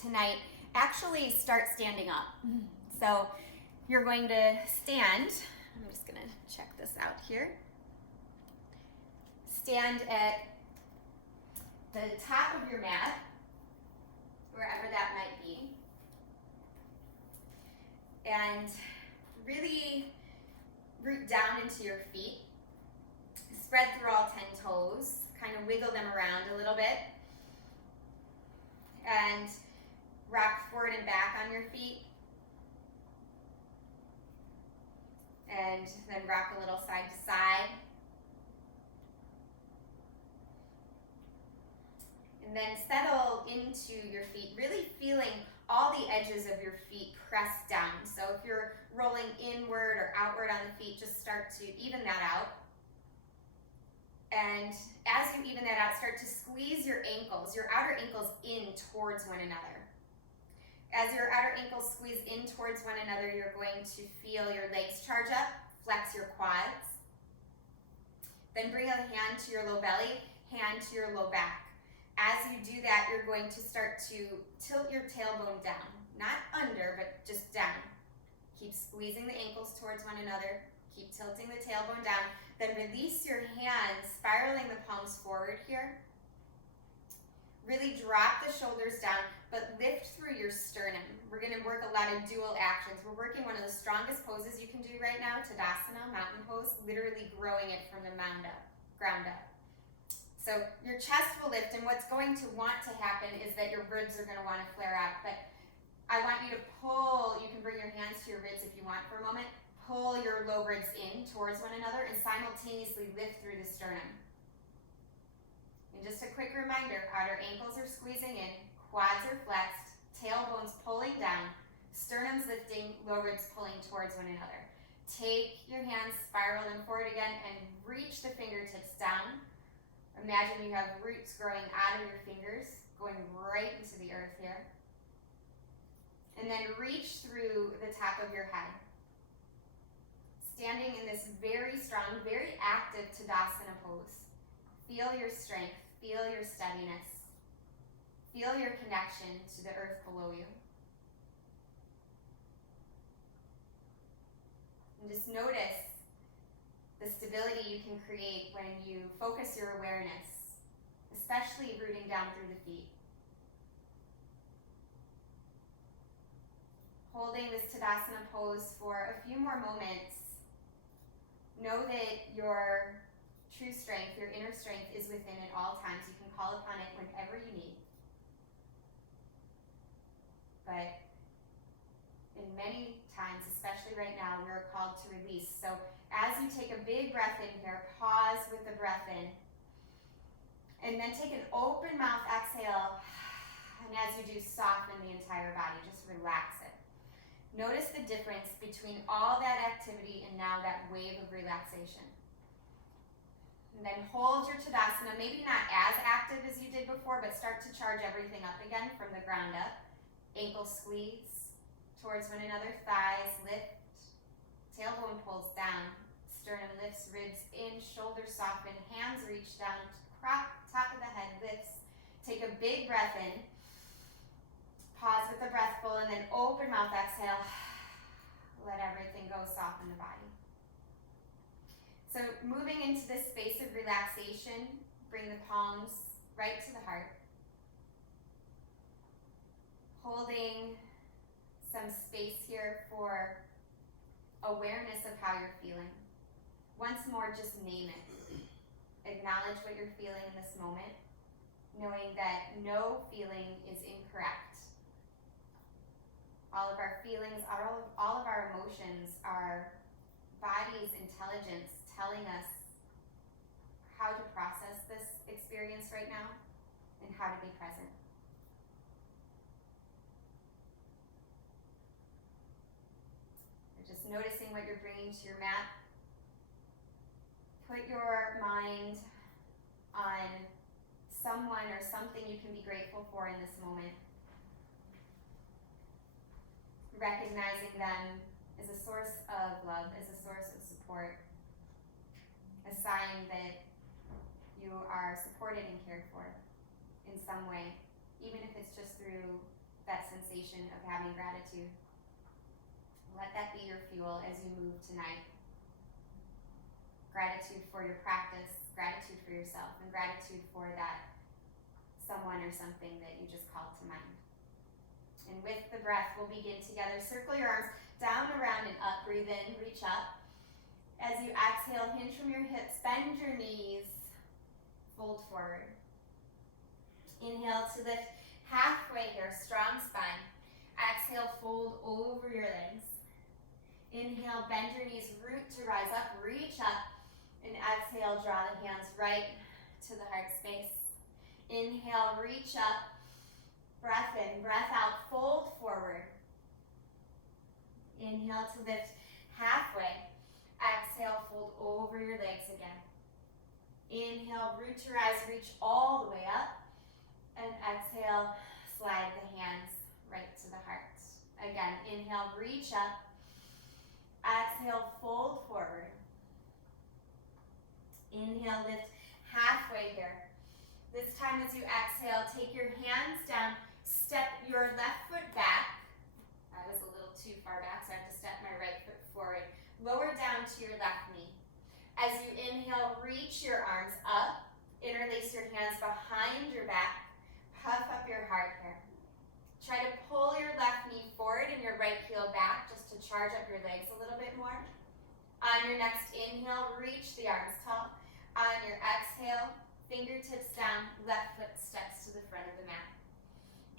tonight, actually start standing up. So you're going to stand. I'm just going to check this out here. Stand at the top of your mat, wherever that might be. And really root down into your feet. Spread through all 10 toes. Kind of wiggle them around a little bit. And rock forward and back on your feet. And then rock a little side to side. And then settle into your feet, really feeling all the edges of your feet press down. So if you're rolling inward or outward on the feet, just start to even that out. And as you even that out, start to squeeze your ankles, your outer ankles in towards one another. As your outer ankles squeeze in towards one another, you're going to feel your legs charge up, flex your quads. Then bring a hand to your low belly, hand to your low back. As you do that, you're going to start to tilt your tailbone down. Not under, but just down. Keep squeezing the ankles towards one another. Keep tilting the tailbone down. Then release your hands, spiraling the palms forward here. Really drop the shoulders down, but lift through your sternum. We're going to work a lot of dual actions. We're working one of the strongest poses you can do right now, Tadasana, mountain pose, literally growing it from the ground up. So your chest will lift, and what's going to want to happen is that your ribs are going to want to flare out. But I want you to pull, you can bring your hands to your ribs if you want for a moment, pull your low ribs in towards one another and simultaneously lift through the sternum. And just a quick reminder, outer ankles are squeezing in, quads are flexed, tailbones pulling down, sternum's lifting, low ribs pulling towards one another. Take your hands, spiral them forward again, and reach the fingertips down. Imagine you have roots growing out of your fingers, going right into the earth here. And then reach through the top of your head. Standing in this very strong, very active Tadasana pose. Feel your strength, feel your steadiness. Feel your connection to the earth below you. And just notice the stability you can create when you focus your awareness, especially rooting down through the feet. Holding this Tadasana pose for a few more moments, know that your true strength, your inner strength is within at all times. You can call upon it whenever you need. But in many times, especially right now, we're called to release. So as you take a big breath in here, pause with the breath in. And then take an open mouth exhale. And as you do, soften the entire body. Just relax it. Notice the difference between all that activity and now that wave of relaxation. And then hold your Tadasana, maybe not as active as you did before, but start to charge everything up again from the ground up. Ankles squeeze towards one another, thighs lift. Tailbone pulls down, sternum lifts, ribs in, shoulders soften, hands reach down, top of the head lifts. Take a big breath in, pause with the breath full, and then open mouth exhale. Let everything go, soften the body. So moving into this space of relaxation, bring the palms right to the heart. Holding some space here for awareness of how you're feeling. Once more, just name it. Acknowledge what you're feeling in this moment, knowing that no feeling is incorrect. All of our feelings, all of our emotions are body's intelligence telling us how to process this experience right now and how to be present. Just noticing what you're bringing to your mat. Put your mind on someone or something you can be grateful for in this moment. Recognizing them as a source of love, as a source of support. A sign that you are supported and cared for in some way, even if it's just through that sensation of having gratitude. Let that be your fuel as you move tonight. Gratitude for your practice, gratitude for yourself, and gratitude for that someone or something that you just called to mind. And with the breath, we'll begin together. Circle your arms down, around, and up. Breathe in, reach up. As you exhale, hinge from your hips, bend your knees, fold forward. Inhale to lift halfway here, strong spine. Exhale, fold over your legs. Inhale, bend your knees, root to rise up, reach up. And exhale, draw the hands right to the heart space. Inhale, reach up. Breath in, breath out, fold forward. Inhale to lift halfway. Exhale, fold over your legs again. Inhale, root to rise, reach all the way up. And exhale, slide the hands right to the heart. Again, inhale, reach up. Exhale, fold forward. Inhale, lift halfway here. This time as you exhale, take your hands down, step your left foot back. I was a little too far back, so I have to step my right foot forward. Lower down to your left knee. As you inhale, reach your arms up, interlace your hands behind your back, puff up your heart here. Try to pull your left knee forward and your right heel back just to charge up your legs a little bit more. On your next inhale, reach the arms tall. On your exhale, fingertips down, left foot steps to the front of the mat.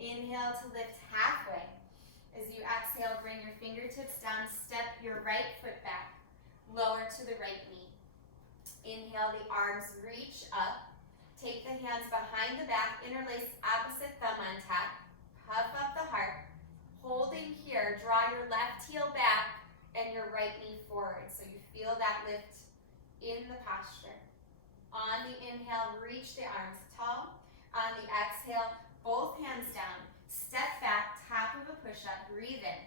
Inhale to lift halfway. As you exhale, bring your fingertips down, step your right foot back, lower to the right knee. Inhale, the arms reach up. Take the hands behind the back, interlace opposite thumb on top. Puff up the heart. Holding here, draw your left heel back and your right knee forward so you feel that lift in the posture. On the inhale, reach the arms tall. On the exhale, both hands down. Step back, top of a push-up, breathe in.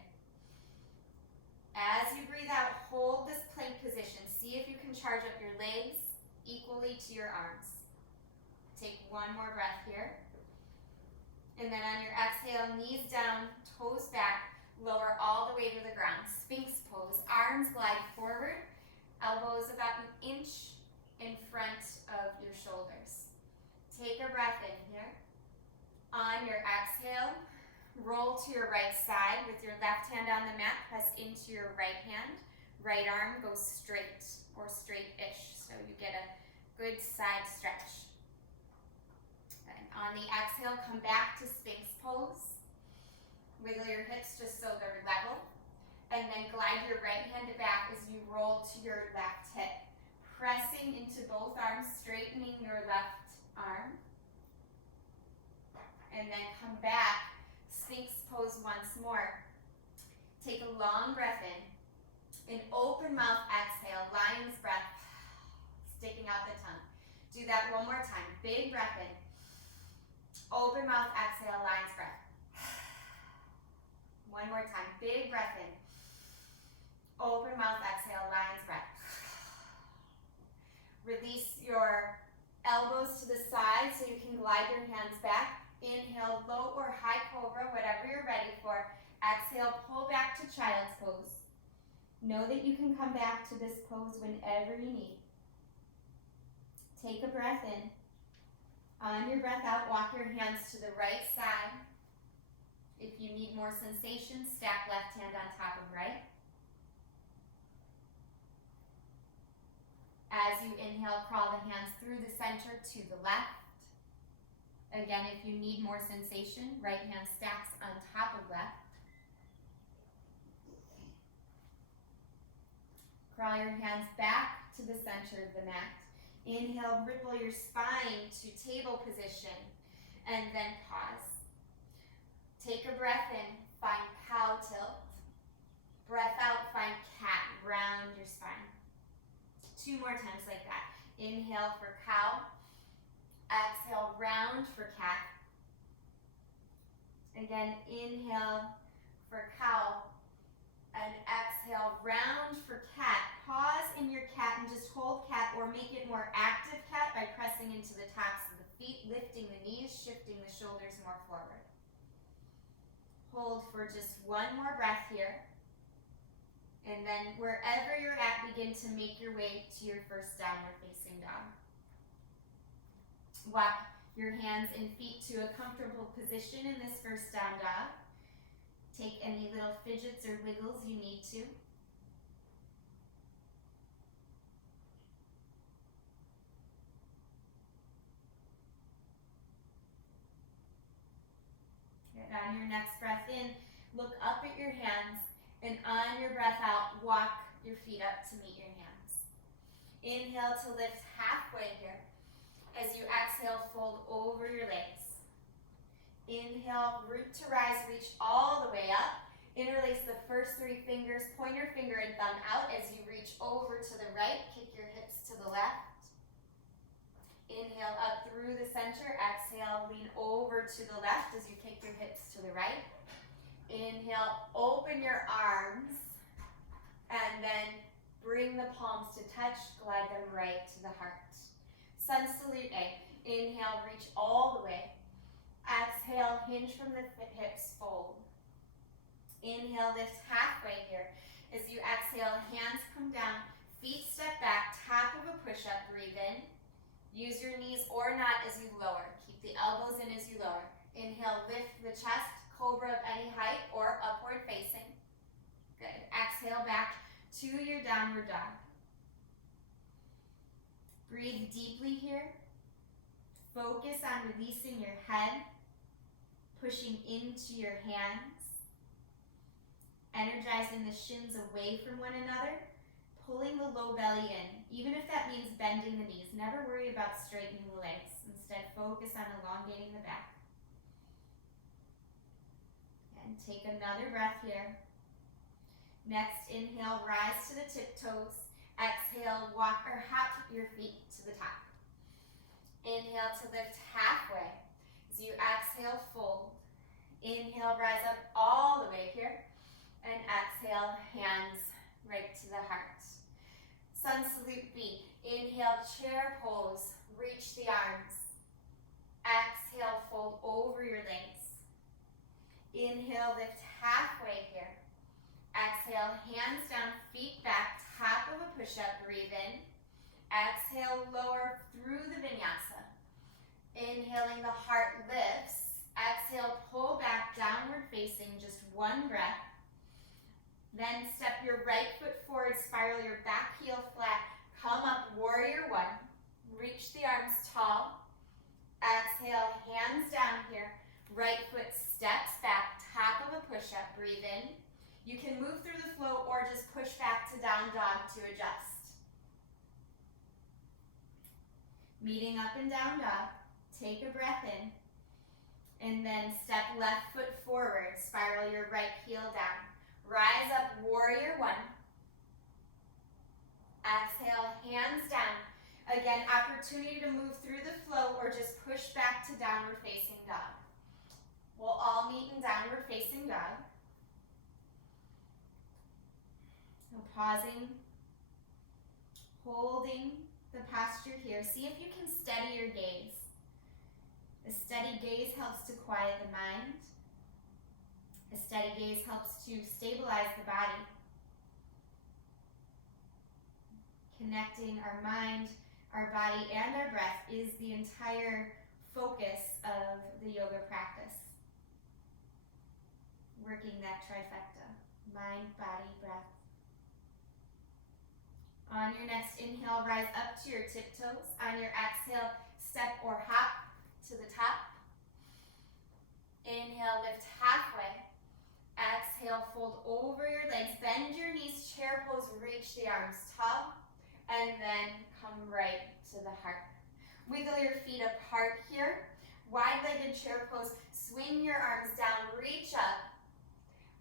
As you breathe out, hold this plank position. See if you can charge up your legs equally to your arms. Take one more breath here. And then on your exhale, knees down, toes back, lower all the way to the ground. Sphinx pose, arms glide forward, elbows about 1 inch in front of your shoulders. Take a breath in here. On your exhale, roll to your right side with your left hand on the mat, press into your right hand. Right arm goes straight or straight-ish, so you get a good side stretch. And on the exhale, come back to Sphinx pose. Wiggle your hips just so they're level. And then glide your right hand back as you roll to your left hip. Pressing into both arms, straightening your left arm. And then come back, Sphinx pose once more. Take a long breath in. An open mouth exhale, lion's breath, sticking out the tongue. Do that one more time. Big breath in. Open mouth exhale, lion's breath. One more time. Big breath in. Open mouth exhale, lion's breath. Release your elbows to the side so you can glide your hands back. Inhale, low or high cobra, whatever you're ready for. Exhale, pull back to child's pose. Know that you can come back to this pose whenever you need. Take a breath in. On your breath out, walk your hands to the right side. If you need more sensation, stack left hand on top of right. As you inhale, crawl the hands through the center to the left. Again, if you need more sensation, right hand stacks on top of left. Crawl your hands back to the center of the mat. Inhale, ripple your spine to table position, and then pause. Take a breath in, find cow tilt. Breath out, find cat, round your spine. 2 more times like that. Inhale for cow. Exhale, round for cat. Again, inhale for cow. And exhale, round for cat. Pause in your cat and just hold cat, or make it more active cat by pressing into the tops of the feet, lifting the knees, shifting the shoulders more forward. Hold for just one more breath here. And then wherever you're at, begin to make your way to your first downward facing dog. Walk your hands and feet to a comfortable position in this first down dog. Take any little fidgets or wiggles you need to. Good. On your next breath in, look up at your hands, and on your breath out, walk your feet up to meet your hands. Inhale to lift halfway here. As you exhale, fold over your legs. Inhale, root to rise, reach all the way up. Interlace the first 3 fingers, pointer finger and thumb out as you reach over to the right. Kick your hips to the left. Inhale up through the center. Exhale, lean over to the left as you kick your hips to the right. Inhale, open your arms, and then bring the palms to touch. Glide them right to the heart. Sun Salute A. Inhale, reach all the way. Exhale, hinge from the hips, fold. Inhale, lift halfway here. As you exhale, hands come down, feet step back, top of a push-up, breathe in. Use your knees or not as you lower. Keep the elbows in as you lower. Inhale, lift the chest, cobra of any height or upward facing. Good. Exhale back to your downward dog. Breathe deeply here. Focus on releasing your head, pushing into your hands, energizing the shins away from one another, pulling the low belly in, even if that means bending the knees. Never worry about straightening the legs. Instead, focus on elongating the back. And take another breath here. Next, inhale, rise to the tiptoes. Exhale, walk or hop your feet to the top. Inhale to lift halfway. As you exhale, fold. Inhale, rise up all the way here. And exhale, hands right to the heart. Sun Salute B. Inhale, chair pose. Reach the arms. Exhale, fold over your legs. Inhale, lift halfway here. Exhale, hands down, feet back, top of a push-up, breathe in. Exhale, lower through the vinyasa. Inhaling, the heart lifts. Exhale, pull back, downward facing, just one breath. Then step your right foot forward, spiral your back heel flat, come up, warrior one. Reach the arms tall. Exhale, hands down here. Right foot steps back, top of a push-up, breathe in. You can move through the flow or just push back to down dog to adjust. Meeting up and down dog. Take a breath in. And then step left foot forward, spiral your right heel down. Rise up, warrior one. Exhale, hands down. Again, opportunity to move through the flow or just push back to downward facing dog. We'll all meet in downward facing dog. And pausing, holding the posture here. See if you can steady your gaze. A steady gaze helps to quiet the mind. A steady gaze helps to stabilize the body. Connecting our mind, our body, and our breath is the entire focus of the yoga practice. Working that trifecta, mind, body, breath. On your next inhale, rise up to your tiptoes. On your exhale, step or hop to the top. Inhale, lift halfway. Exhale, fold over your legs. Bend your knees, chair pose, reach the arms tall. And then come right to the heart. Wiggle your feet apart here. Wide-legged chair pose. Swing your arms down, reach up.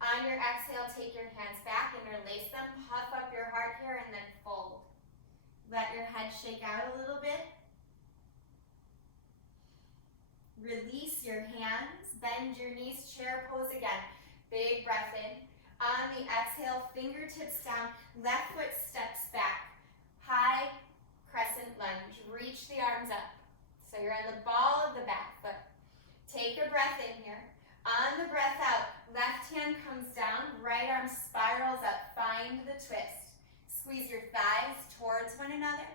On your exhale, take your hands back, interlace them, puff up your heart here, and then fold. Let your head shake out a little bit. Release your hands, bend your knees, chair pose again. Big breath in. On the exhale, fingertips down, left foot steps back. High crescent lunge. Reach the arms up. So you're on the ball of the back foot. Take a breath in here. On the breath out, Left hand comes down, right arm spirals up, find the twist. Squeeze your thighs towards one another.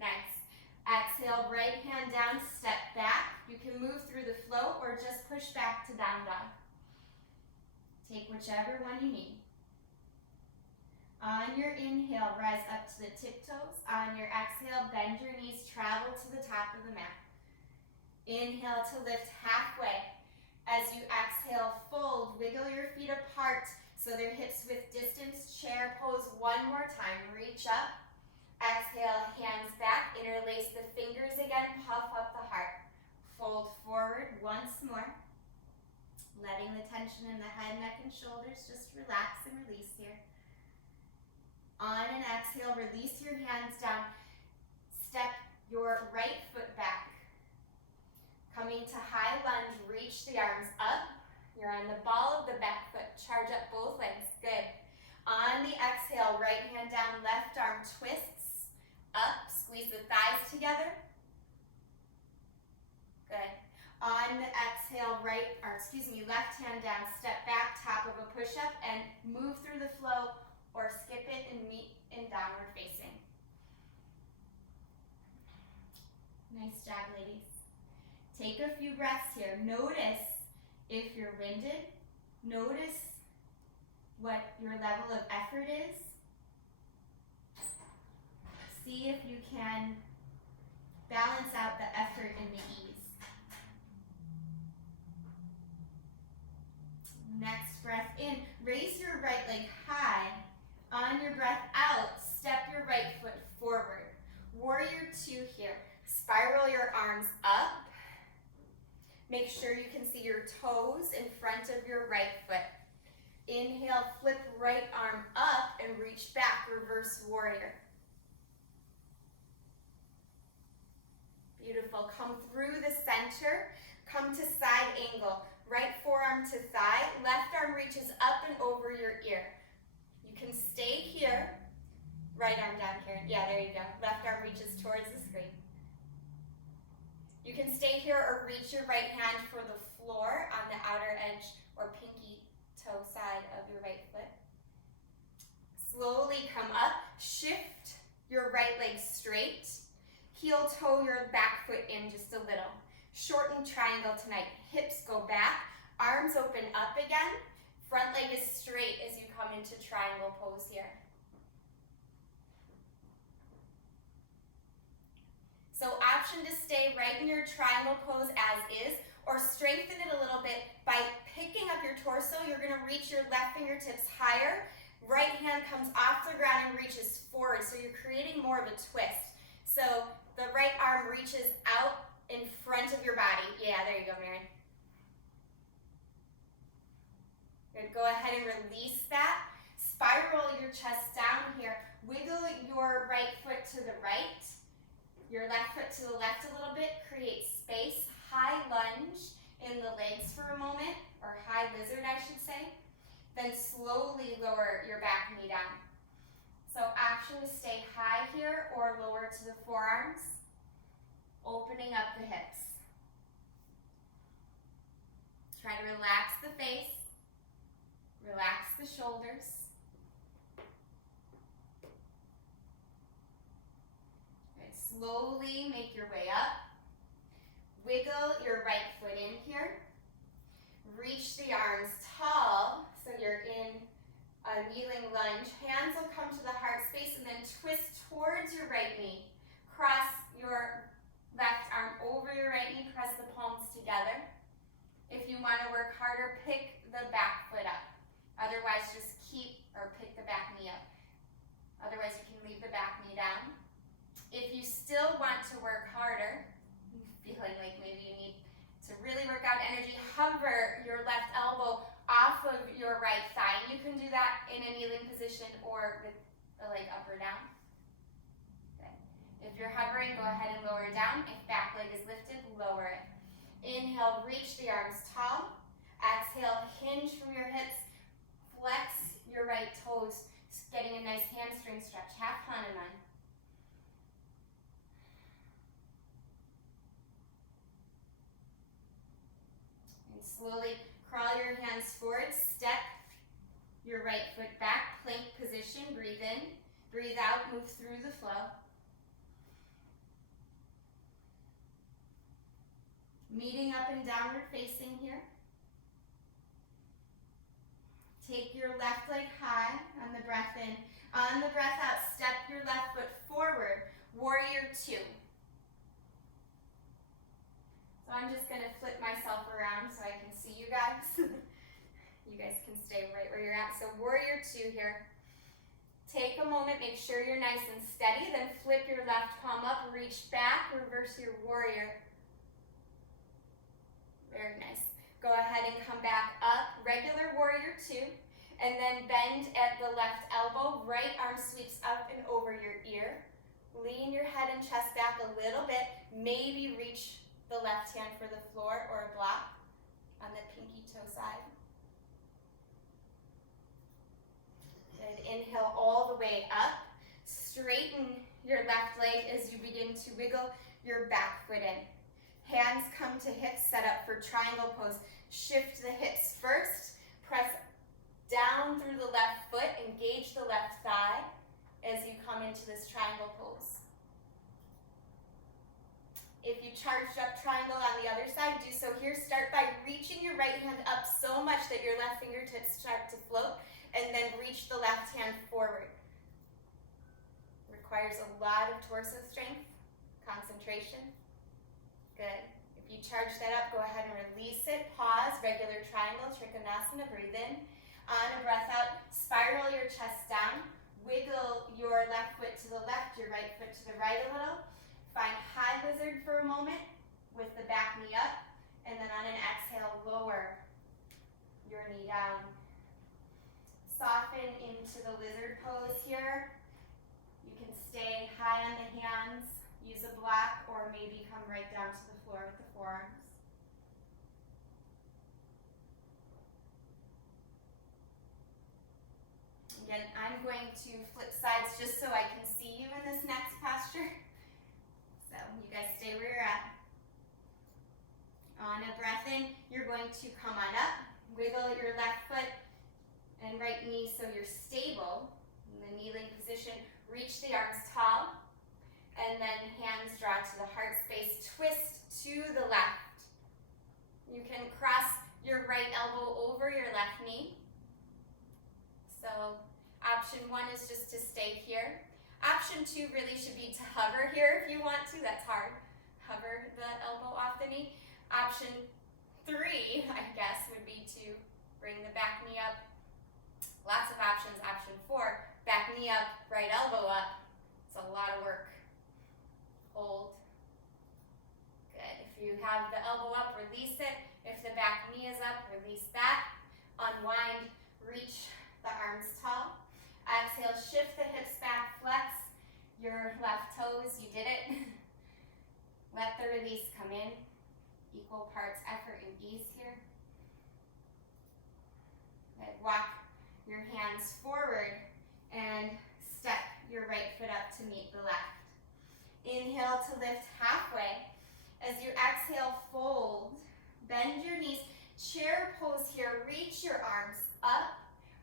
Nice. Exhale, right hand down, step back. You can move through the flow or just push back to down dog. Take whichever one you need. On your inhale, rise up to the tiptoes. On your exhale, bend your knees, travel to the top of the mat. Inhale to lift halfway. As you exhale, fold, wiggle your feet apart so they're hips width distance. Chair pose one more time. Reach up. Exhale, hands back. Interlace the fingers again. Puff up the heart. Fold forward once more. Letting the tension in the head, neck, and shoulders just relax and release here. On an exhale, release your hands down. Step your right foot back. Coming to high lunge, reach the arms up. You're on the ball of the back foot. Charge up both legs. Good. On the exhale, right hand down, left arm twists up. Squeeze the thighs together. Good. On the exhale, left hand down, step back, top of a push-up, and move through the flow or skip it and meet in downward facing. Nice job, ladies. Take a few breaths here. Notice if you're winded. Notice what your level of effort is. See if you can balance out the effort and the ease. Next breath in, raise your right leg high. On your breath out, step your right foot forward. Warrior 2 here. Spiral your arms up. Make sure you can see your toes in front of your right foot. Inhale, flip right arm up and reach back, reverse warrior. Beautiful. Come through the center. Come to side angle. Right forearm to thigh. Left arm reaches up and over your ear. You can stay here. Right arm down, Karen. Yeah, there you go. Left arm reaches towards the screen. You can stay here or reach your right hand for the floor on the outer edge or pinky toe side of your right foot. Slowly come up. Shift your right leg straight. Heel toe your back foot in just a little. Shorten triangle tonight. Hips go back. Arms open up again. Front leg is straight as you come into triangle pose here. So option to stay right in your triangle pose as is, or strengthen it a little bit by picking up your torso. You're going to reach your left fingertips higher. Right hand comes off the ground and reaches forward. So you're creating more of a twist. So the right arm reaches out in front of your body. Yeah, there you go, Mary. Good. Go ahead and release that. Spiral your chest down here. Wiggle your right foot to the right. Your left foot to the left a little bit. Create space. High lunge in the legs for a moment, or high lizard, I should say. Then slowly lower your back knee down. So option to stay high here or lower to the forearms. Opening up the hips. Try to relax the face. Relax the shoulders. Good. Slowly make your way up. Wiggle your right foot in here. Reach the arms tall so you're in a kneeling lunge. Hands will come to the heart space and then twist towards your right knee. Cross your left arm over your right knee. Press the palms together. If you want to work harder, pick the back foot up. Otherwise, just pick the back knee up. Otherwise, you can leave the back knee down. If you still want to work harder, feeling like maybe you need to really work out energy, hover your left elbow off of your right thigh. You can do that in a kneeling position or with the leg up or down. Good. If you're hovering, go ahead and lower down. If back leg is lifted, lower it. Inhale, reach the arms tall. Exhale, hinge from your hips. Flex your right toes, getting a nice hamstring stretch. Half Hanuman. And slowly crawl your your hands forward, step your right foot back, plank position, breathe in, breathe out, move through the flow. Meeting up and downward facing here. Take your left leg high on the breath in. On the breath out, step your left foot forward, warrior two. So I'm just going to flip myself around so I can see you guys. You guys can stay right where you're at. So warrior two here. Take a moment, make sure you're nice and steady, then flip your left palm up, reach back, reverse your warrior. Very nice. Go ahead and come back up, regular warrior two, and then bend at the left elbow, right arm sweeps up and over your ear. Lean your head and chest back a little bit, maybe reach the left hand for the floor or a block on the pinky toe side. Good. Inhale all the way up. Straighten your left leg as you begin to wiggle your back foot in. Hands come to hips, set up for triangle pose. Shift the hips first. Press down through the left foot. Engage the left thigh as you come into this triangle pose. If you charged up triangle on the other side, do so here. Start by reaching your right hand up so much that your left fingertips start to float, and then reach the left hand forward. Requires a lot of torso strength, concentration. Good. If you charge that up, go ahead and release it. Pause, regular triangle, Trikonasana, breathe in. On a breath out, spiral your chest down. Wiggle your left foot to the left, your right foot to the right a little. Find high lizard for a moment with the back knee up, and then on an exhale, lower your knee down. Soften into the lizard pose here. You can stay high on the hands, use a block, or maybe come right down to the floor with the forearms. Again, I'm going to flip sides just so I can see you in this next posture. So you guys stay where you're at. On a breath in, you're going to come on up, wiggle your left foot and right knee so you're stable in the kneeling position. Reach the arms tall, and then hands draw to the heart space. Twist to the left. You can cross your right elbow over your left knee. So option one is just to stay here. Option two really should be to hover here if you want to. That's hard. Hover the elbow off the knee. Option three, I guess, would be to bring the back knee up. Lots of options. Option four, back knee up, right elbow up. It's a lot of work. Hold. Good. If you have the elbow up, release it. If the back knee is up, release that. Unwind, reach the arms tall. Exhale, shift the hips back, flex your left toes. You did it. Let the release come in. Equal parts effort and ease here. Good. Walk your hands forward and step your right foot up to meet the left. Inhale to lift halfway. As you exhale, fold. Bend your knees. Chair pose here. Reach your arms up.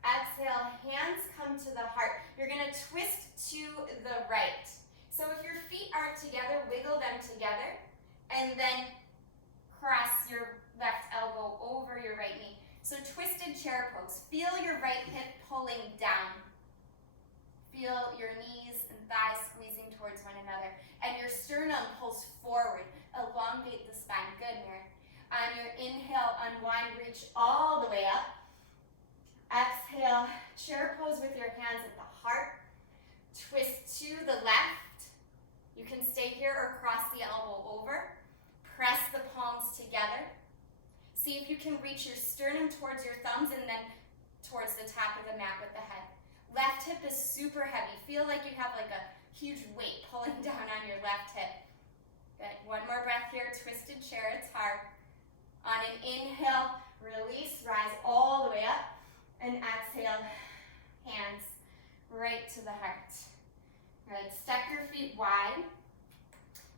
Exhale, hands come to the heart. You're going to twist to the right. So if your feet aren't together, wiggle them together, and then cross your left elbow over your right knee. So twisted chair pose. Feel your right hip pulling down. Feel your knees and thighs squeezing towards one another. And your sternum pulls forward. Elongate the spine. Good, Mary. On your inhale, unwind, reach all the way up. Exhale, chair pose with your hands at the heart. Twist to the left. You can stay here or cross the elbow over. Press the palms together. See if you can reach your sternum towards your thumbs and then towards the top of the mat with the head. Left hip is super heavy. Feel like you have like a huge weight pulling down on your left hip. Good. One more breath here. Twisted chair. It's hard. On an inhale, release, rise all the way up. And exhale, hands right to the heart. Good. Step your feet wide.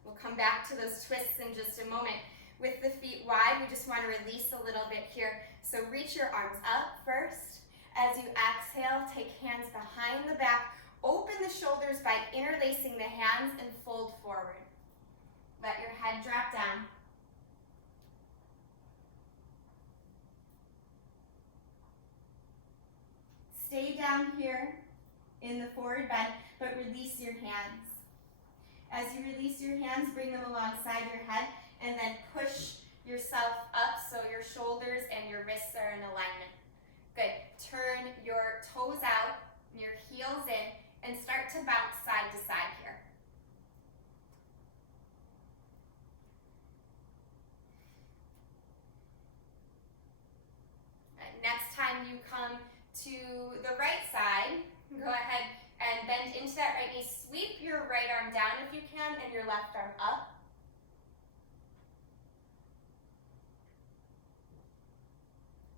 We'll come back to those twists in just a moment. With the feet wide, we just want to release a little bit here. So reach your arms up first. As you exhale, take hands behind the back. Open the shoulders by interlacing the hands and fold forward. Let your head drop down. Stay down here in the forward bend, but release your hands. As you release your hands, bring them alongside your head, and then push yourself up so your shoulders and your wrists are in alignment. Good. Turn your toes out, your heels in, and start to bounce side to side here. Next time you come to the right side, go ahead and bend into that right knee. Sweep your right arm down if you can and your left arm up.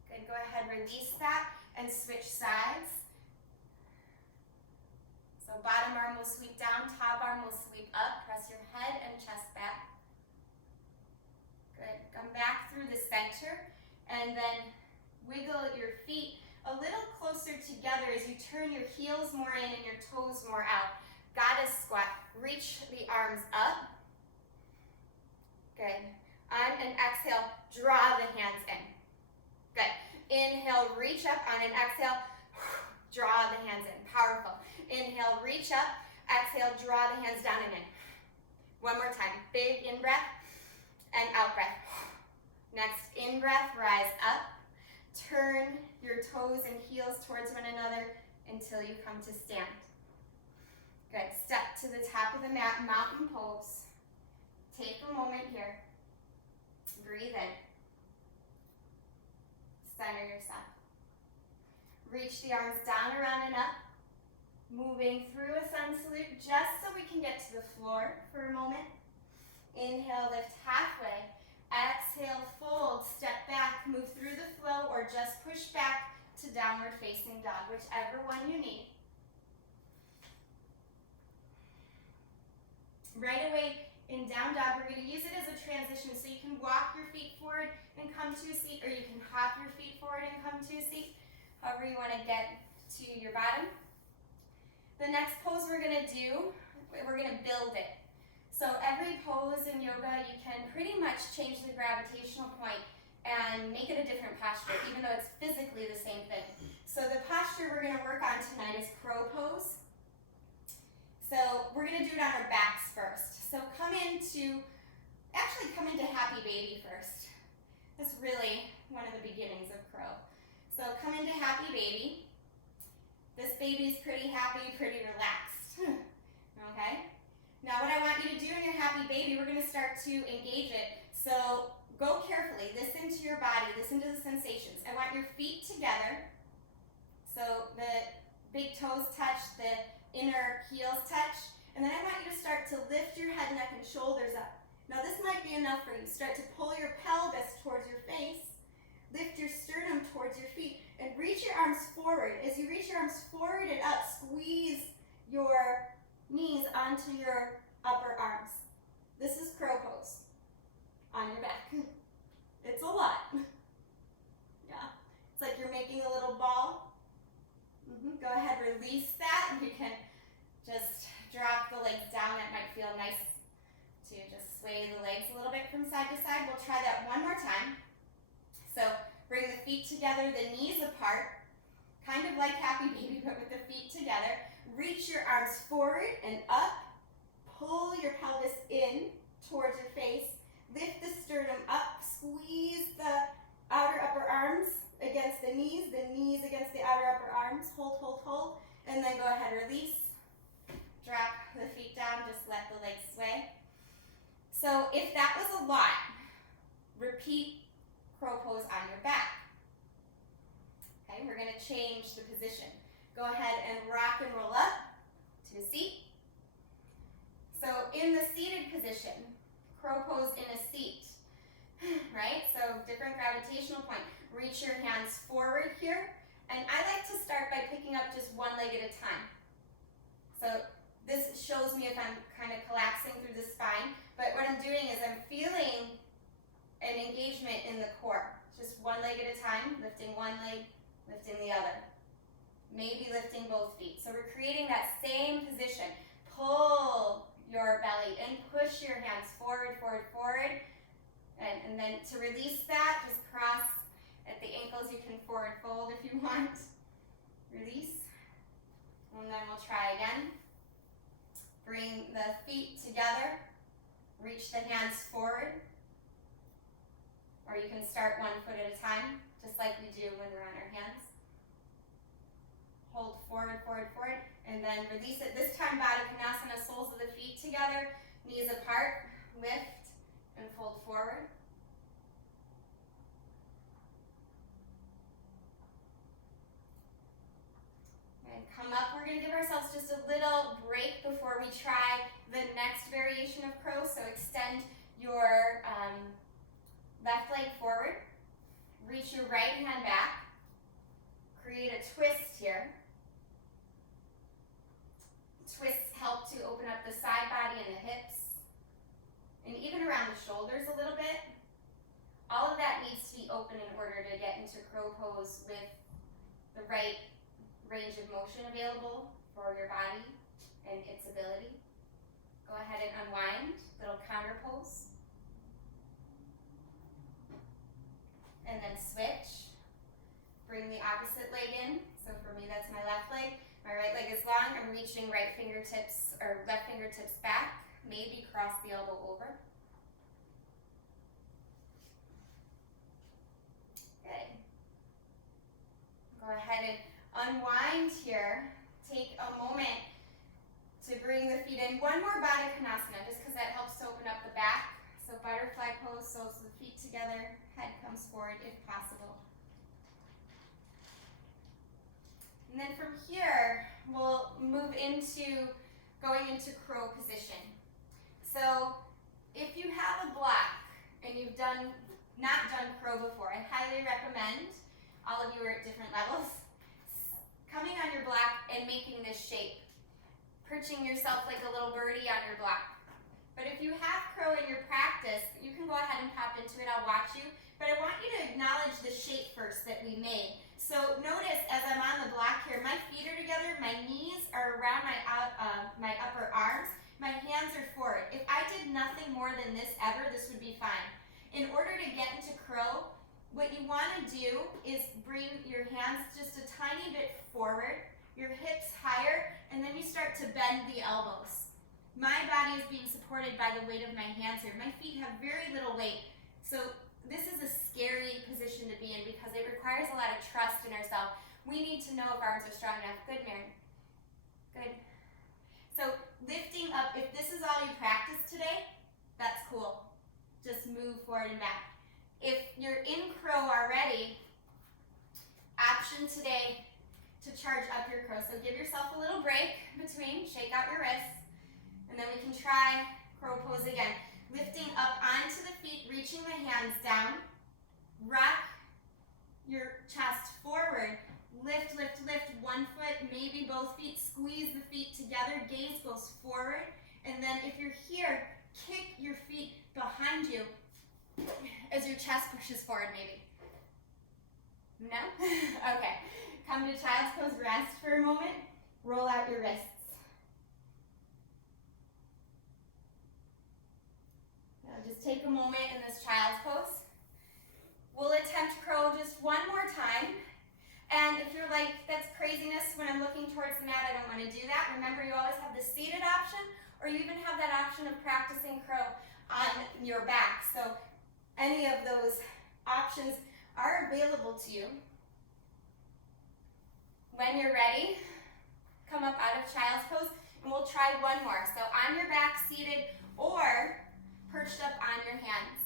Good, go ahead, release that and switch sides. So bottom arm will sweep down, top arm will sweep up. Press your head and chest back. Good, come back through the center and then wiggle your feet a little closer together as you turn your heels more in and your toes more out. Goddess squat. Reach the arms up. Good. On an exhale, draw the hands in. Good. Inhale, reach up. On an exhale, draw the hands in. Powerful. Inhale, reach up. Exhale, draw the hands down and in. One more time. Big in breath and out breath. Next in breath, rise up. Turn your toes and heels towards one another until you come to stand. Good. Step to the top of the mat, mountain pose. Take a moment here. Breathe in. Center yourself. Reach the arms down, around, and up. Moving through a sun salute just so we can get to the floor for a moment. Inhale, lift halfway. Exhale, fold, step back, move through the flow, or just push back to downward facing dog, whichever one you need. Right away in down dog, we're going to use it as a transition, so you can walk your feet forward and come to a seat, or you can hop your feet forward and come to a seat, however you want to get to your bottom. The next pose we're going to do, we're going to build it. So every pose in yoga, you can pretty much change the gravitational point and make it a different posture, even though it's physically the same thing. So the posture we're going to work on tonight is crow pose. So we're going to do it on our backs first. So come into happy baby first. That's really one of the beginnings of crow. So come into happy baby. This baby's pretty happy, pretty relaxed. Okay? Now what I want you to do in your happy baby, we're going to start to engage it. So go carefully, listen to your body, listen to the sensations. I want your feet together. So the big toes touch, the inner heels touch. And then I want you to start to lift your head, neck, and shoulders up. Now this might be enough for you. Start to pull your pelvis towards your face. Lift your sternum towards your feet. And reach your arms forward. As you reach your arms forward and up, squeeze your knees onto your upper arms. This is crow pose on your back. It's a lot. Yeah. It's like you're making a little ball. Go ahead, release that. You can just drop the legs down. It might feel nice to just sway the legs a little bit from side to side. We'll try that one more time. So bring the feet together, the knees apart, kind of like happy baby, but with the feet together. Reach your arms forward and up. Pull your pelvis in towards your face. Lift the sternum up. Squeeze the outer upper arms against the knees against the outer upper arms. Hold, hold, hold. And then go ahead, release. Drop the feet down, just let the legs sway. So if that was a lot, repeat crow pose on your back. Okay, we're going to change the position. Go ahead and rock and roll up to a seat. So in the seated position, crow pose in a seat, right? So different gravitational point. Reach your hands forward here. And I like to start by picking up just one leg at a time. So this shows me if I'm kind of collapsing through the spine. But what I'm doing is I'm feeling an engagement in the core. just one leg at a time, lifting one leg, lifting the other. Maybe lifting both feet. So we're creating that same position. Pull your belly in, push your hands forward, forward, forward. And then to release that, just cross at the ankles. You can forward fold if you want. Release. And then we'll try again. Bring the feet together. Reach the hands forward. Or you can start one foot at a time, just like we do when we're on our hands. Hold forward, forward, forward, and then release it. This time, Baddha Konasana, soles of the feet together, knees apart, lift, and fold forward. And come up. We're going to give ourselves just a little break before we try the next variation of crow. So extend your left leg forward. Reach your right hand back. Create a twist here. Twists help to open up the side body and the hips, and even around the shoulders a little bit. All of that needs to be open in order to get into crow pose with the right range of motion available for your body and its ability. Go ahead and unwind, little counter pose. And then switch. Bring the opposite leg in. So for me, that's my left leg. My right leg is long. I'm reaching right fingertips or left fingertips back. Maybe cross the elbow over. Good. Go ahead and unwind here. Take a moment to bring the feet in. One more Baddha Konasana, just because that helps to open up the back. So butterfly pose, soles of the feet together, head comes forward if possible. And then from here, we'll move into going into crow position. So if you have a block and you've not done crow before, I highly recommend, all of you are at different levels, coming on your block and making this shape. Perching yourself like a little birdie on your block. But if you have crow in your practice, you can go ahead and pop into it, I'll watch you. But I want you to acknowledge the shape first that we made. So notice as I'm on the block here, my feet are together, my knees are around my upper arms, my hands are forward. If I did nothing more than this ever, this would be fine. In order to get into crow, what you want to do is bring your hands just a tiny bit forward, your hips higher, and then you start to bend the elbows. My body is being supported by the weight of my hands here. My feet have very little weight. So this is a scary position to be in because it requires a lot of trust in ourselves. We need to know if our arms are strong enough. Good, Mary. Good. So lifting up, if this is all you practice today, that's cool. Just move forward and back. If you're in crow already, option today to charge up your crow. So give yourself a little break between, shake out your wrists, and then we can try crow pose again. Lifting up onto the feet, reaching the hands down. Rock your chest forward. Lift, lift, lift. One foot, maybe both feet. Squeeze the feet together. Gaze goes forward. And then if you're here, kick your feet behind you as your chest pushes forward maybe. No? Okay. Come to child's pose, rest for a moment. Roll out your wrists. Just take a moment in this child's pose. We'll attempt crow just one more time. And if you're like, that's craziness when I'm looking towards the mat, I don't want to do that. Remember, you always have the seated option, or you even have that option of practicing crow on your back. So any of those options are available to you. When you're ready, come up out of child's pose, and we'll try one more. So on your back, seated, or perched up on your hands.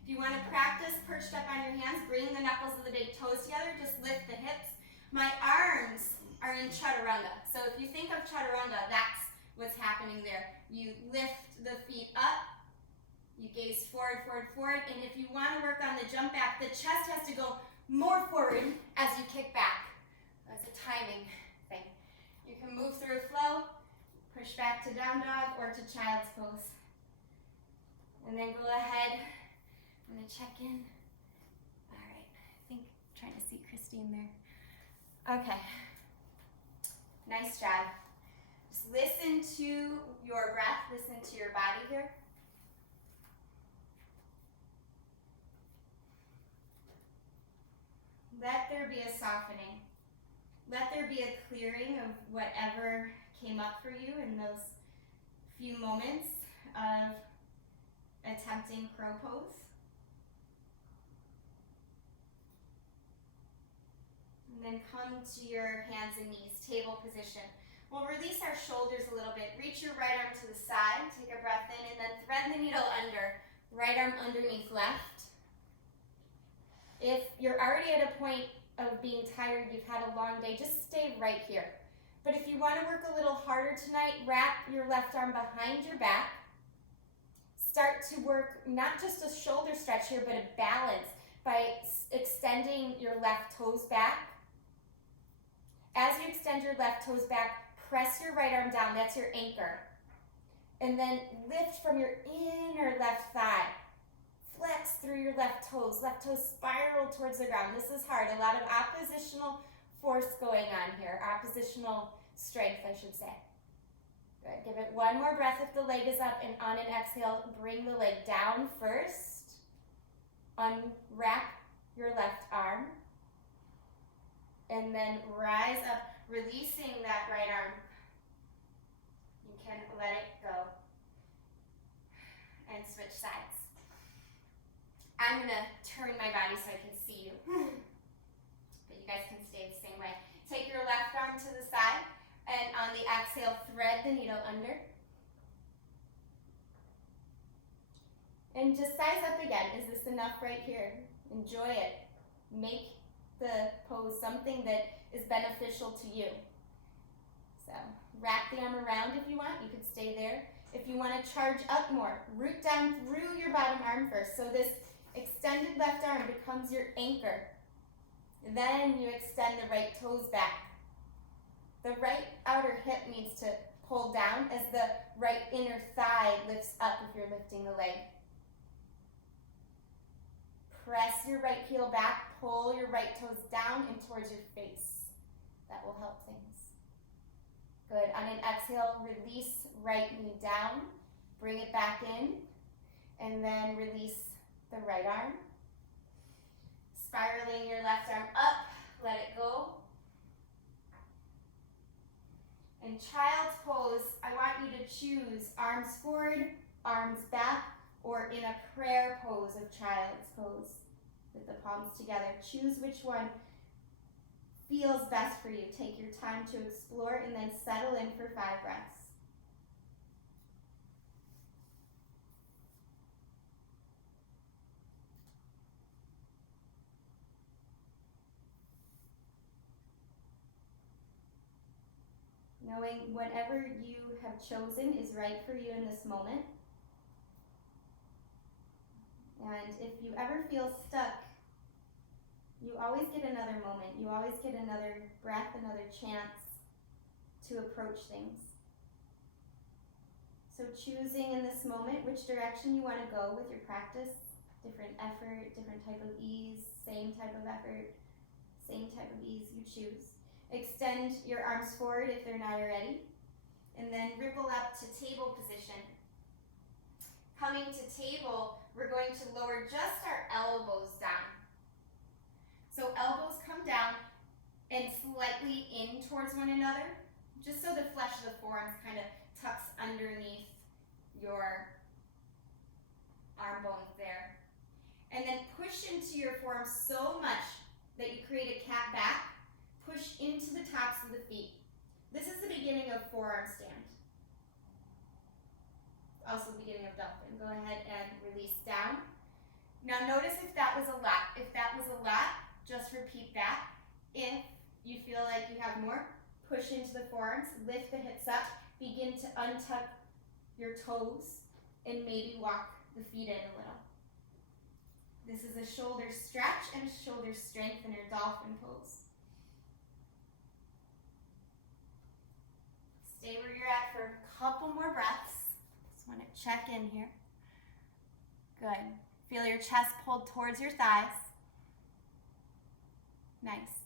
If you want to practice perched up on your hands, bring the knuckles of the big toes together, just lift the hips. My arms are in chaturanga. So if you think of chaturanga, that's what's happening there. You lift the feet up, you gaze forward, forward, forward, and if you want to work on the jump back, the chest has to go more forward as you kick back. That's a timing thing. You can move through flow, push back to down dog or to child's pose. And then go ahead, I'm going to check in. All right. trying to see Christine there. Okay. Nice job. Just listen to your breath, listen to your body here. Let there be a softening. Let there be a clearing of whatever came up for you in those few moments of attempting crow pose. And then come to your hands and knees, table position. We'll release our shoulders a little bit. Reach your right arm to the side, take a breath in, and then thread the needle under. Right arm underneath left. If you're already at a point of being tired, you've had a long day, just stay right here. But if you want to work a little harder tonight, wrap your left arm behind your back. Start to work not just a shoulder stretch here, but a balance by extending your left toes back. As you extend your left toes back, press your right arm down, that's your anchor. And then lift from your inner left thigh. Flex through your left toes spiral towards the ground. This is hard, a lot of oppositional force going on here, oppositional strength, I should say. Good, give it one more breath if the leg is up, and on an exhale, bring the leg down first. Unwrap your left arm, and then rise up, releasing that right arm. You can let it go, and switch sides. I'm gonna turn my body so I can see you, but you guys can stay the same way. Take your left arm to the side, and on the exhale, thread the needle under. And just size up again. Is this enough right here? Enjoy it. Make the pose something that is beneficial to you. So wrap the arm around if you want. You could stay there. If you want to charge up more, root down through your bottom arm first. So this extended left arm becomes your anchor. Then you extend the right toes back. The right outer hip needs to pull down as the right inner thigh lifts up if you're lifting the leg. Press your right heel back, pull your right toes down and towards your face. That will help things. Good. On an exhale, release right knee down, bring it back in, and then release the right arm. Spiraling your left arm up, let it go. In child's pose, I want you to choose arms forward, arms back, or in a prayer pose of child's pose with the palms together. Choose which one feels best for you. Take your time to explore and then settle in for 5 breaths. Knowing whatever you have chosen is right for you in this moment. And if you ever feel stuck, you always get another moment. You always get another breath, another chance to approach things. So choosing in this moment which direction you want to go with your practice, different effort, different type of ease, same type of effort, same type of ease, you choose. Extend your arms forward if they're not already, and then ripple up to table position. Coming to table, we're going to lower just our elbows down. So elbows come down and slightly in towards one another, just so the flesh of the forearms kind of tucks underneath your arm bones there. And then push into your forearms so much that you create a cat back. Push into the tops of the feet. This is the beginning of forearm stand. Also the beginning of dolphin. Go ahead and release down. Now notice if that was a lot. If that was a lot, just repeat that. If you feel like you have more, push into the forearms, lift the hips up, begin to untuck your toes, and maybe walk the feet in a little. This is a shoulder stretch and a shoulder strengthener, dolphin pose. Stay where you're at for a couple more breaths. Just want to check in here. Good. Feel your chest pulled towards your thighs. Nice.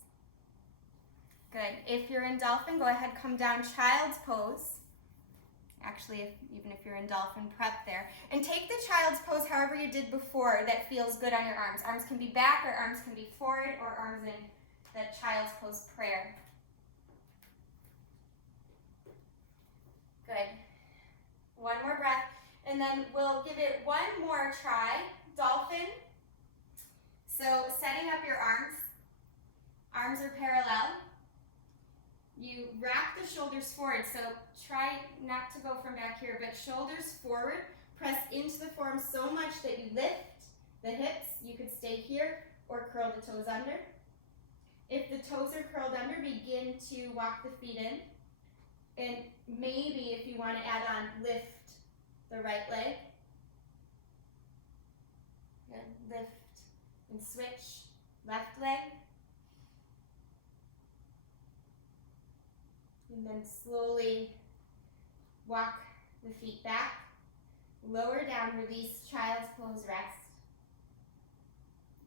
Good. If you're in dolphin, go ahead, come down, child's pose. Actually, even if you're in dolphin, prep there. And take the child's pose however you did before that feels good on your arms. Arms can be back, or arms can be forward, or arms in that child's pose prayer. Good. One more breath, and then we'll give it one more try. Dolphin. So setting up your arms. Arms are parallel. You wrap the shoulders forward, so try not to go from back here, but shoulders forward. Press into the forearm so much that you lift the hips. You could stay here or curl the toes under. If the toes are curled under, begin to walk the feet in. And maybe if you want to add on, lift the right leg. Good. Lift and switch left leg. And then slowly walk the feet back. Lower down, release, child's pose, rest.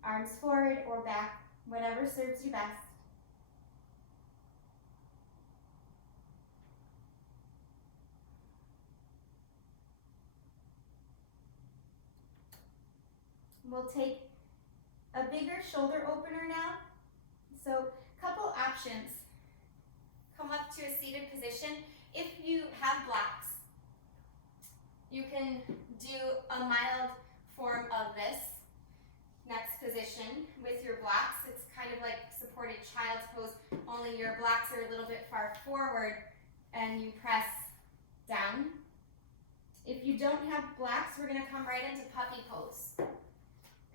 Arms forward or back, whatever serves you best. We'll take a bigger shoulder opener now. So a couple options. Come up to a seated position. If you have blocks, you can do a mild form of this next position with your blocks. It's kind of like supported child's pose, only your blocks are a little bit far forward and you press down. If you don't have blocks, we're gonna come right into puppy pose.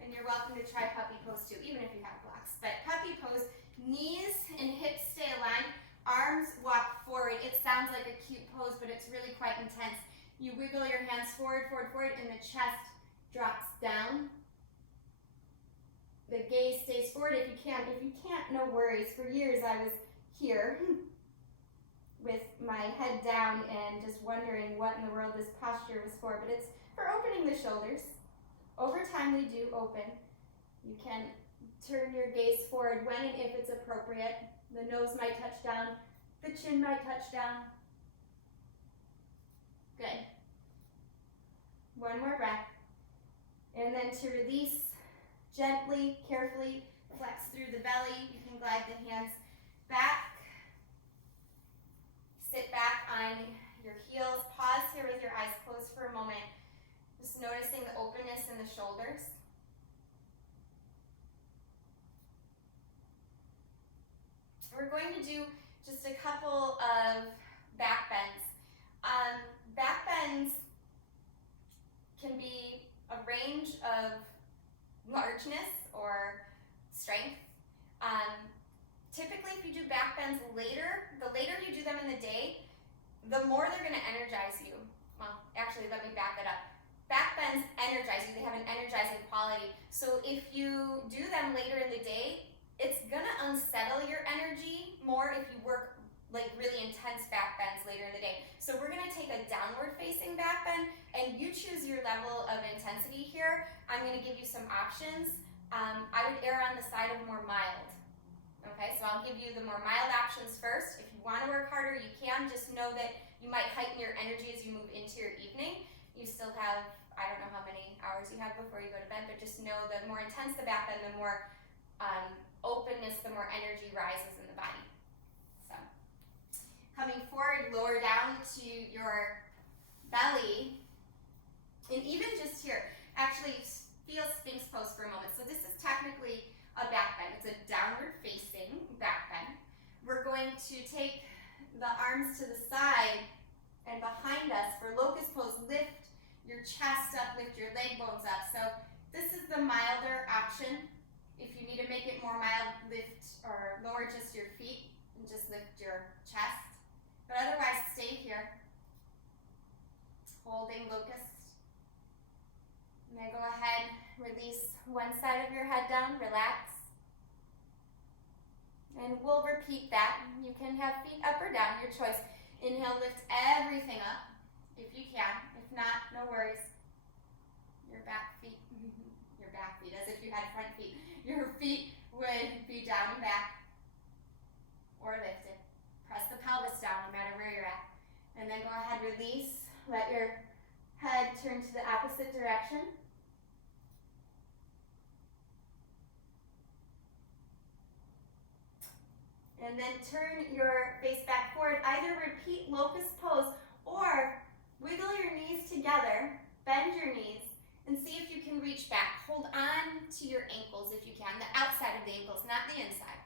And you're welcome to try puppy pose too, even if you have blocks. But puppy pose, knees and hips stay aligned, arms walk forward. It sounds like a cute pose, but it's really quite intense. You wiggle your hands forward, forward, forward, and the chest drops down. The gaze stays forward if you can. If you can't, no worries. For years I was here with my head down and just wondering what in the world this posture was for, but it's for opening the shoulders. Over time they do open. You can turn your gaze forward when and if it's appropriate. The nose might touch down, the chin might touch down. Good. One more breath. And then to release, gently, carefully flex through the belly. You can glide the hands back. Sit back on your heels. Pause here with your eyes closed for a moment. Just noticing the openness in the shoulders. We're going to do just a couple of back bends. Back bends can be a range of largeness or strength. Typically, if you do back bends later, the later you do them in the day, the more they're going to energize you. Well, actually, let me back that up. Back bends energize you. They have an energizing quality. So if you do them later in the day, it's gonna unsettle your energy more if you work like really intense back bends later in the day. So we're gonna take a downward facing back bend and you choose your level of intensity here. I'm gonna give you some options. I would err on the side of more mild. Okay, so I'll give you the more mild options first. If you wanna work harder, you can. Just know that you might heighten your energy as you move into your evening. You still have, I don't know how many hours you have before you go to bed, but just know the more intense the back bend, the more openness, the more energy rises in the body. So, coming forward, lower down to your belly, and even just here, actually feel Sphinx pose for a moment. So this is technically a back bend. It's a downward facing back bend. We're going to take the arms to the side and behind us for Locust Pose. Lift your chest up, lift your leg bones up. So this is the milder option. If you need to make it more mild, lift or lower just your feet and just lift your chest. But otherwise, stay here, holding Locust. And then go ahead, release one side of your head down, relax. And we'll repeat that. You can have feet up or down, your choice. Inhale, lift everything up, if you can. If not, no worries. Your back feet, as if you had front feet. Your feet would be down and back or lifted. Press the pelvis down no matter where you're at. And then go ahead, release. Let your head turn to the opposite direction. And then turn your face back forward. Either repeat locust pose or wiggle your knees together, bend your knees, and see if you can reach back. Hold on to your ankles if you can, the outside of the ankles, not the inside.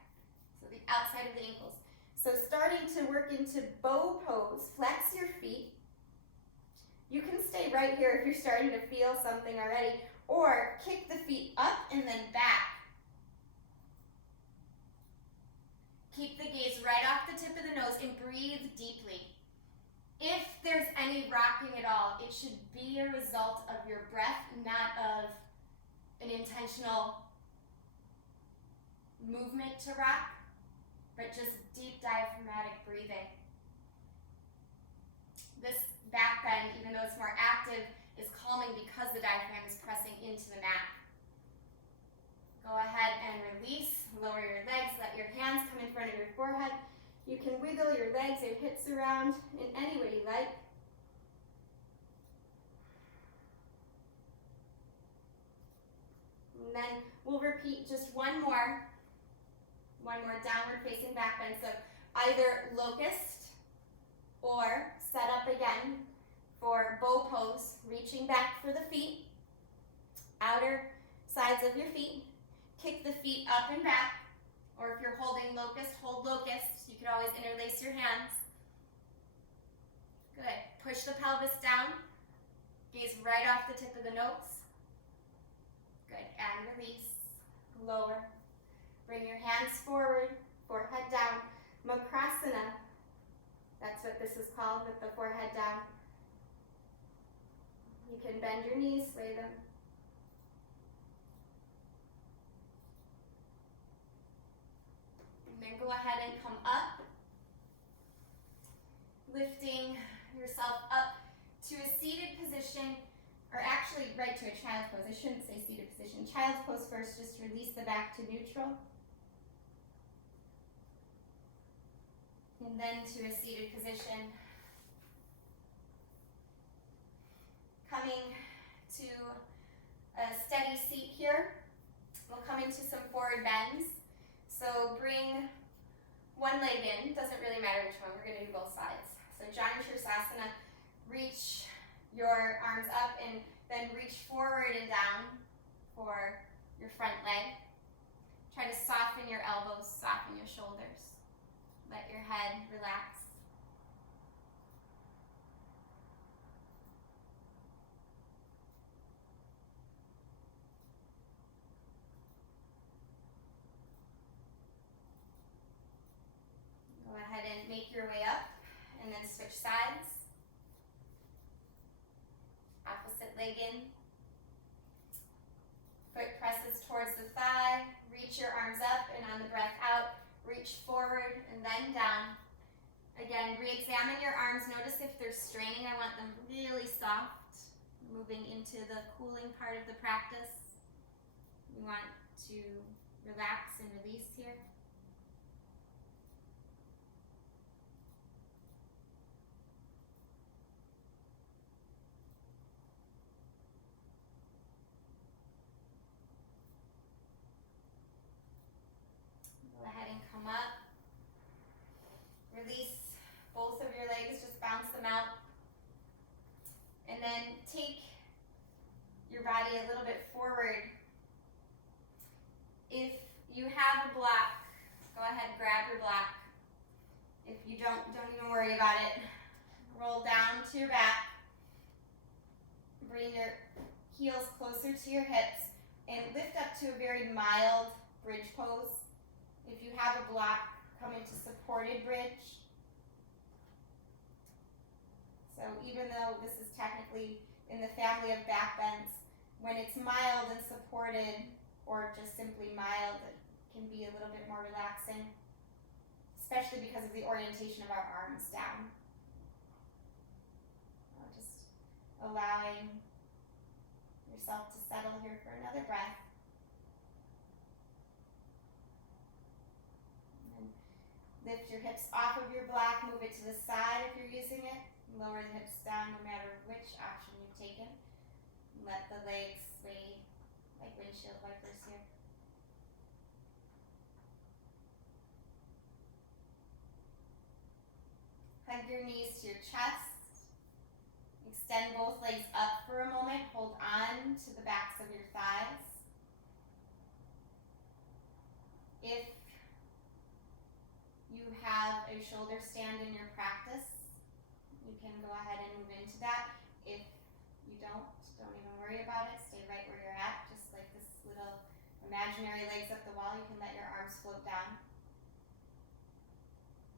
So the outside of the ankles. So starting to work into bow pose, flex your feet. You can stay right here if you're starting to feel something already, or kick the feet up and then back. Keep the gaze right off the tip of the nose and breathe deeply. If there's any rocking at all, it should be a result of your breath, not of an intentional movement to rock, but just deep diaphragmatic breathing. This back bend, even though it's more active, is calming because the diaphragm is pressing into the mat. Go ahead and release, lower your legs, let your hands come in front of your forehead. You can wiggle your legs or hips around in any way you like. And then we'll repeat just one more downward facing back bend. So either locust or set up again for bow pose, reaching back for the feet, outer sides of your feet. Kick the feet up and back, or if you're holding locust, hold locust. You could always interlace your hands. Good. Push the pelvis down. Gaze right off the tip of the nose. Good. And release. Lower. Bring your hands forward, forehead down. Makrasana. That's what this is called, with the forehead down. You can bend your knees, sway them. Then go ahead and come up, lifting yourself up to a seated position, or actually right to a child's pose. I shouldn't say seated position. Child's pose first, just release the back to neutral. And then to a seated position. Coming to a steady seat here. We'll come into some forward bends. So bring one leg in, doesn't really matter which one, we're going to do both sides. So Janu Shirsasana, reach your arms up and then reach forward and down for your front leg. Try to soften your elbows, soften your shoulders. Let your head relax. Go ahead and make your way up and then switch sides. Opposite leg in. Foot presses towards the thigh. Reach your arms up and on the breath out, reach forward and then down. Again, re-examine your arms. Notice if they're straining. I want them really soft. Moving into the cooling part of the practice. We want to relax and release here. Go ahead and come up. Release both of your legs, just bounce them out. And then take your body a little bit forward. If you have a block, go ahead, grab your block. If you don't even worry about it. Roll down to your back. Bring your heels closer to your hips and lift up to a very mild bridge pose. If you have a block, come into supported bridge. So even though this is technically in the family of back bends, when it's mild and supported, or just simply mild, it can be a little bit more relaxing, especially because of the orientation of our arms down. Just allowing yourself to settle here for another breath. Lift your hips off of your block, move it to the side if you're using it. Lower the hips down no matter which option you've taken. Let the legs sway like windshield wipers here. Hug your knees to your chest. Extend both legs up for a moment. Hold on to the backs of your thighs. If you have a shoulder stand in your practice, you can go ahead and move into that. If you don't even worry about it. Stay right where you're at, just like this little imaginary legs up the wall. You can let your arms float down.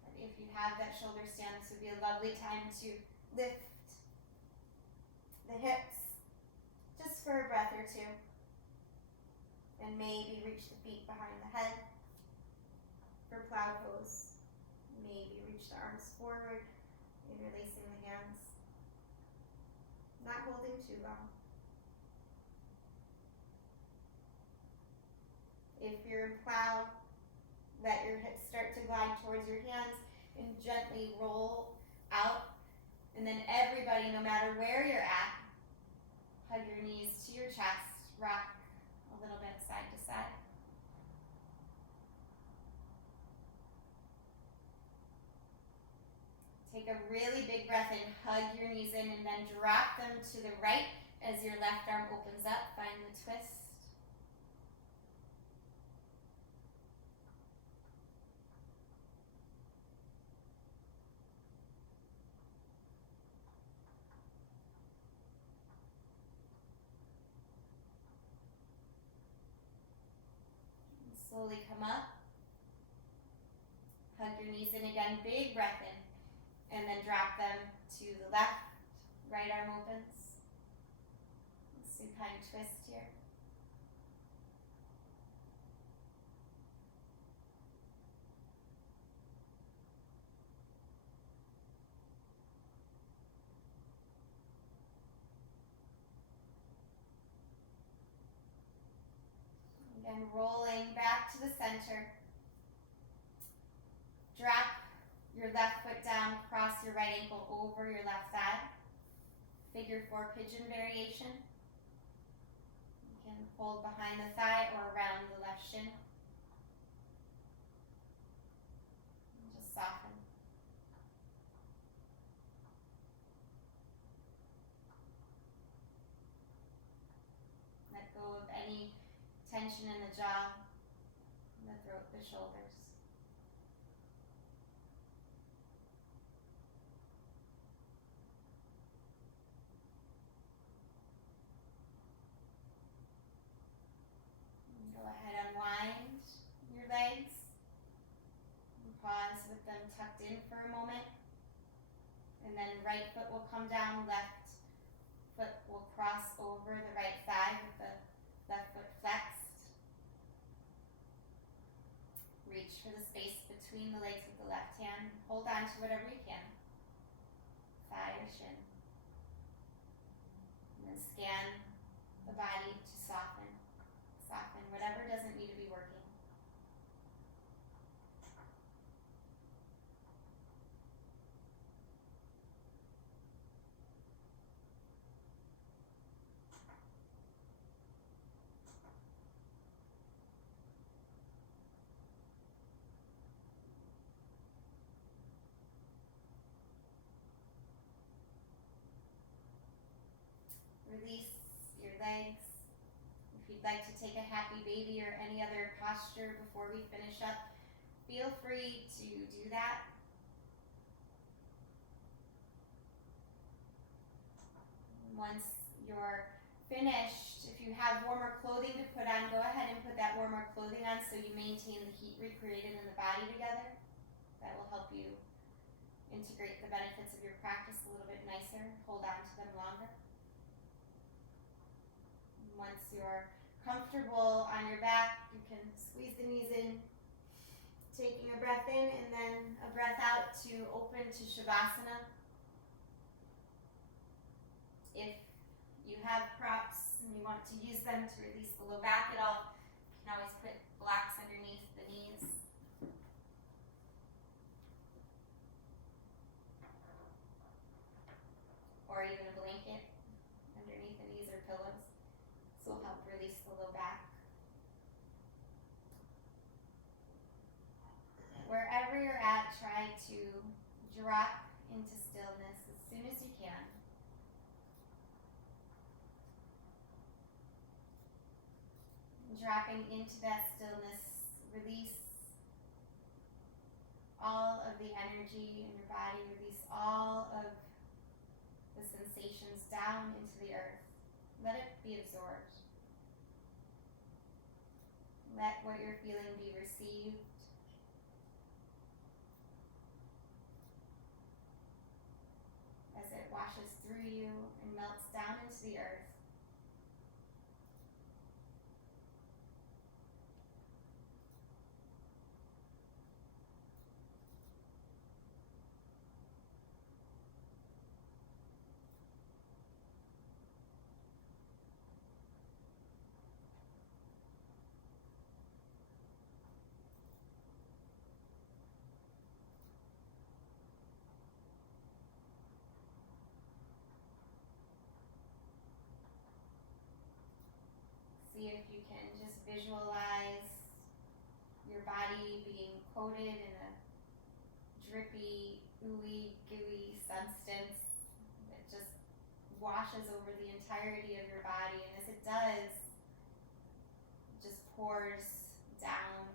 But if you have that shoulder stand, this would be a lovely time to lift the hips just for a breath or two. And maybe reach the feet behind the head. For plow pose, maybe reach the arms forward, interlacing the hands. Not holding too long. If you're in plow, let your hips start to glide towards your hands and gently roll out. And then everybody, no matter where you're at, hug your knees to your chest, rock a little bit side to side. Take a really big breath in, hug your knees in, and then drop them to the right as your left arm opens up. Find the twist. And slowly come up. Hug your knees in again, big breath in. And then drop them to the left, right arm opens. Supine twist here. Again, rolling back to the center. Drop your left foot down, cross your right ankle over your left thigh. Figure 4 pigeon variation. You can hold behind the thigh or around the left shin. And just soften. Let go of any tension in the jaw, the throat, the shoulders. Unwind your legs and pause with them tucked in for a moment, and then right foot will come down, left foot will cross over the right thigh with the left foot flexed. Reach for the space between the legs with the left hand. Hold on to whatever you can, thigh or shin, and then scan the body to soften. Soften whatever doesn't need to be working. Release your legs. If you'd like to take a happy baby or any other posture before we finish up, feel free to do that. Once you're finished, if you have warmer clothing to put on, go ahead and put that warmer clothing on so you maintain the heat recreated in the body together. That will help you integrate the benefits of your practice a little bit nicer, hold on to them longer. Once you're comfortable on your back, you can squeeze the knees in, taking a breath in and then a breath out to open to Shavasana. If you have props and you want to use them to release the low back at all, you can always put blocks underneath the knees. that, try to drop into stillness as soon as you can. Dropping into that stillness, release all of the energy in your body, release all of the sensations down into the earth. Let it be absorbed. Let what you're feeling be received. As it washes through you and melts down into the earth. See if you can just visualize your body being coated in a drippy, ooey, gooey substance that just washes over the entirety of your body. And as it does, it just pours down,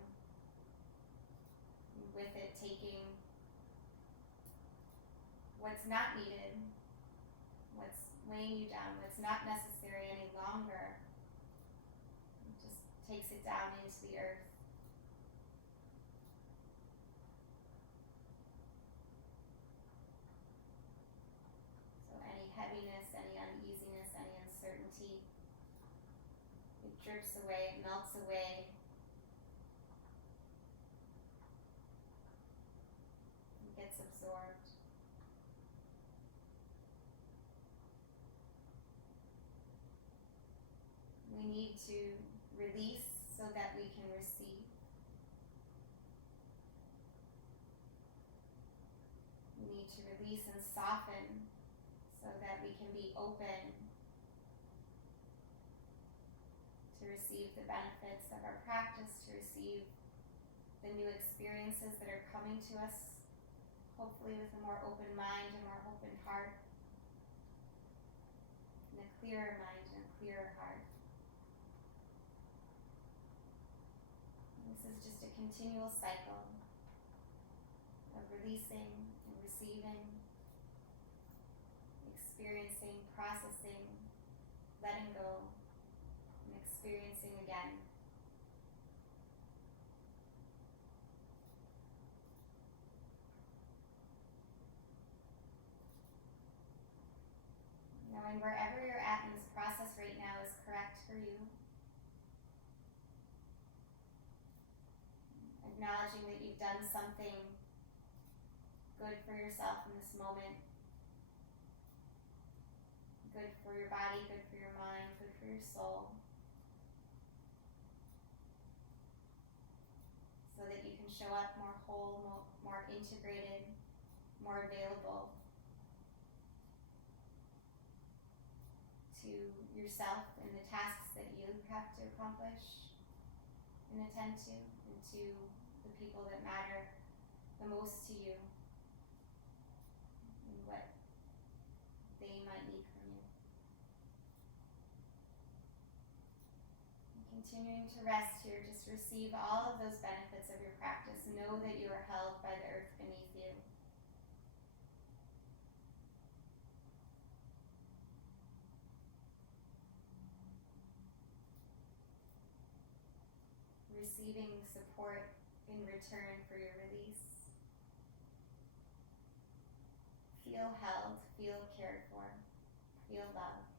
with it taking what's not needed, what's weighing you down, what's not necessary any longer. Takes it down into the earth. So any heaviness, any uneasiness, any uncertainty, it drips away, it melts away. It gets absorbed. We need to release so that we can receive. We need to release and soften so that we can be open to receive the benefits of our practice, to receive the new experiences that are coming to us, hopefully with a more open mind, a more open heart, and a clearer mind and a clearer heart. This is just a continual cycle of releasing and receiving, experiencing, processing, letting go, and experiencing again. Knowing wherever you're at in this process right now is correct for you. Acknowledging that you've done something good for yourself in this moment, good for your body, good for your mind, good for your soul, so that you can show up more whole, more integrated, more available to yourself and the tasks that you have to accomplish and attend to, and to the people that matter the most to you and what they might need from you. And continuing to rest here, just receive all of those benefits of your practice. Know that you are held by the earth beneath you. Receiving support in return for your release. Feel held, feel cared for, feel loved.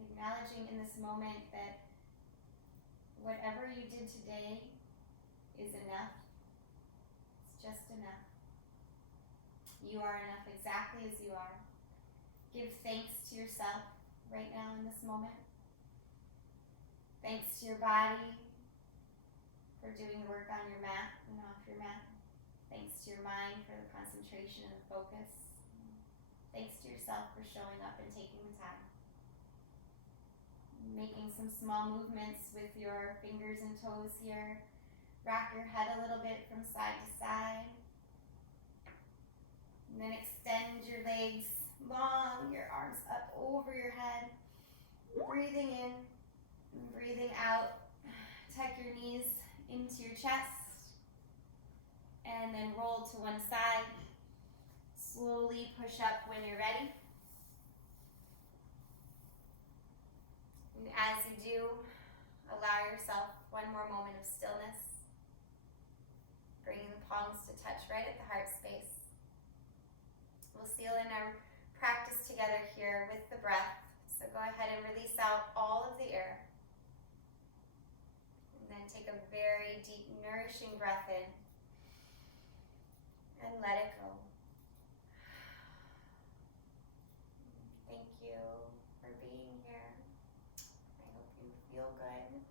Acknowledging in this moment that whatever you did today is enough. It's just enough. You are enough exactly as you are. Give thanks to yourself right now in this moment. Thanks to your body for doing the work on your mat and off your mat. Thanks to your mind concentration and focus. Thanks to yourself for showing up and taking the time. Making some small movements with your fingers and toes here. Rock your head a little bit from side to side. And then extend your legs long, your arms up over your head. Breathing in and breathing out. Tuck your knees into your chest. And then roll to one side. Slowly push up when you're ready. And as you do, allow yourself one more moment of stillness. Bringing the palms to touch right at the heart space. We'll seal in our practice together here with the breath. So go ahead and release out all of the air. And then take a very deep, nourishing breath in. And let it go. Thank you for being here. I hope you feel good.